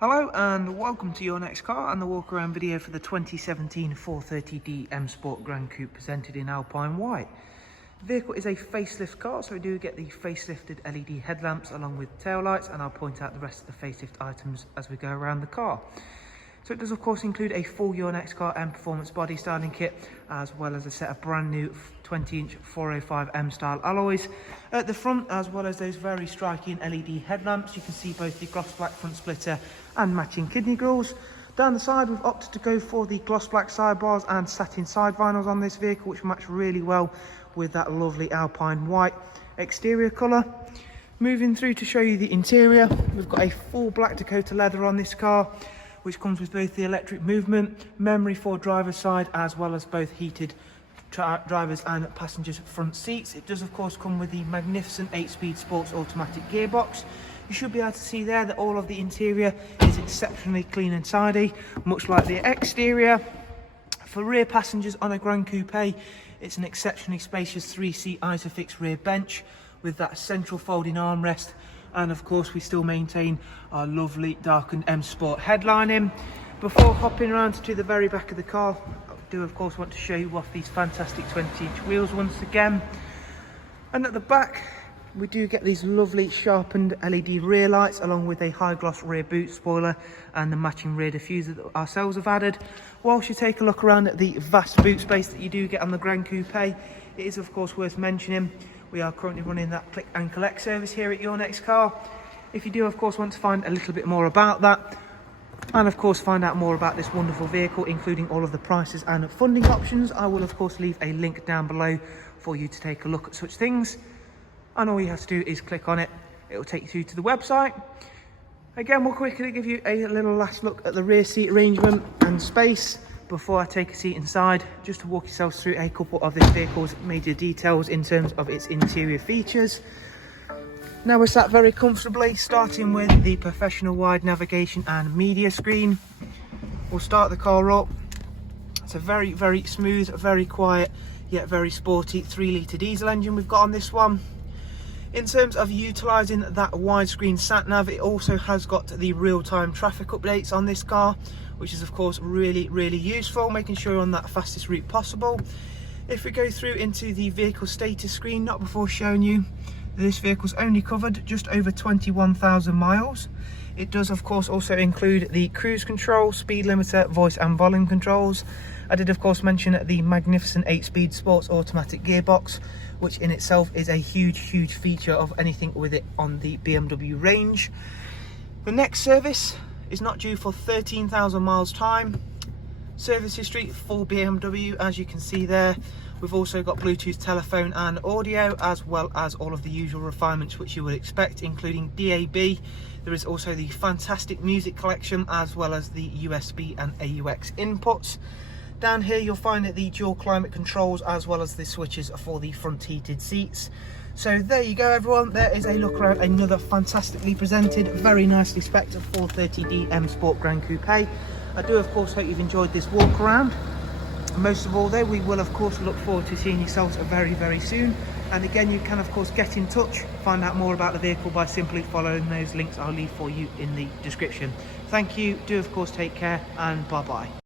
Hello and welcome to your next car and the walk around video for the 2017 430D M Sport Gran Coupe presented in Alpine White. The vehicle is a facelift car, so we do get the facelifted LED headlamps along with tail lights, and I'll point out the rest of the facelift items as we go around the car. So it does of course include a full Your Next Car Mperformance body styling kit, as well as a set of brand new 20-inch 405M style alloys at the front, as well as those very striking LED headlamps. You can see both the gloss black front splitter and matching kidney grills. Down the side we've opted to go for the gloss black sidebars and satin side vinyls on this vehicle, which match really well with that lovely Alpine white exterior colour. Moving through to show you the interior, we've got a full black Dakota leather on this car, which comes with both the electric movement, memory for driver's side, as well as both heated drivers and passengers front seats. It does of course come with the magnificent 8-speed sports automatic gearbox. You should be able to see there that all of the interior is exceptionally clean and tidy, much like the exterior. For rear passengers on a Gran Coupe, it's an exceptionally spacious 3-seat Isofix rear bench with that central folding armrest. And of course we still maintain our lovely darkened M Sport headlining. Before hopping around to the very back of the car, I do of course want to show you off these fantastic 20-inch wheels once again. And at the back we do get these lovely sharpened LED rear lights, along with a high gloss rear boot spoiler and the matching rear diffuser that ourselves have added. Whilst you take a look around at the vast boot space that you do get on the Gran Coupe, it is of course worth mentioning we are currently running that click and collect service here at Your Next Car. If you do of course want to find a little bit more about that, and of course find out more about this wonderful vehicle, including all of the prices and funding options, I will of course leave a link down below for you to take a look at such things. And all you have to do is click on it, it will take you through to the website. Again, we'll quickly give you a little last look at the rear seat arrangement and space before I take a seat inside, just to walk yourselves through a couple of this vehicle's major details in terms of its interior features. Now we're sat very comfortably, starting with the professional wide navigation and media screen. We'll start the car up. It's a very smooth, very quiet yet very sporty 3-litre diesel engine we've got on this one. In terms of utilising that widescreen sat-nav, it also has got the real-time traffic updates on this car, which is of course really useful, making sure you're on that fastest route possible. If we go through into the vehicle status screen, not before showing you that this vehicle's only covered just over 21,000 miles. It does of course also include the cruise control, speed limiter, voice and volume controls. I did of course mention the magnificent 8-speed sports automatic gearbox, which in itself is a huge feature of anything with it on the BMW range. The next service is not due for 13,000 miles time. Service history, full BMW, as you can see there. We've also got Bluetooth telephone and audio, as well as all of the usual refinements which you would expect, including DAB. There is also the fantastic music collection, as well as the USB and AUX inputs. Down here you'll find the dual climate controls, as well as the switches for the front heated seats. So there you go everyone, there is a look around another fantastically presented, very nicely spec'd 430D M Sport Gran Coupe. I do of course hope you've enjoyed this walk around. Most of all though, we will of course look forward to seeing yourselves very soon. And again, you can of course get in touch, find out more about the vehicle by simply following those links I'll leave for you in the description. Thank you, do of course take care, and bye bye.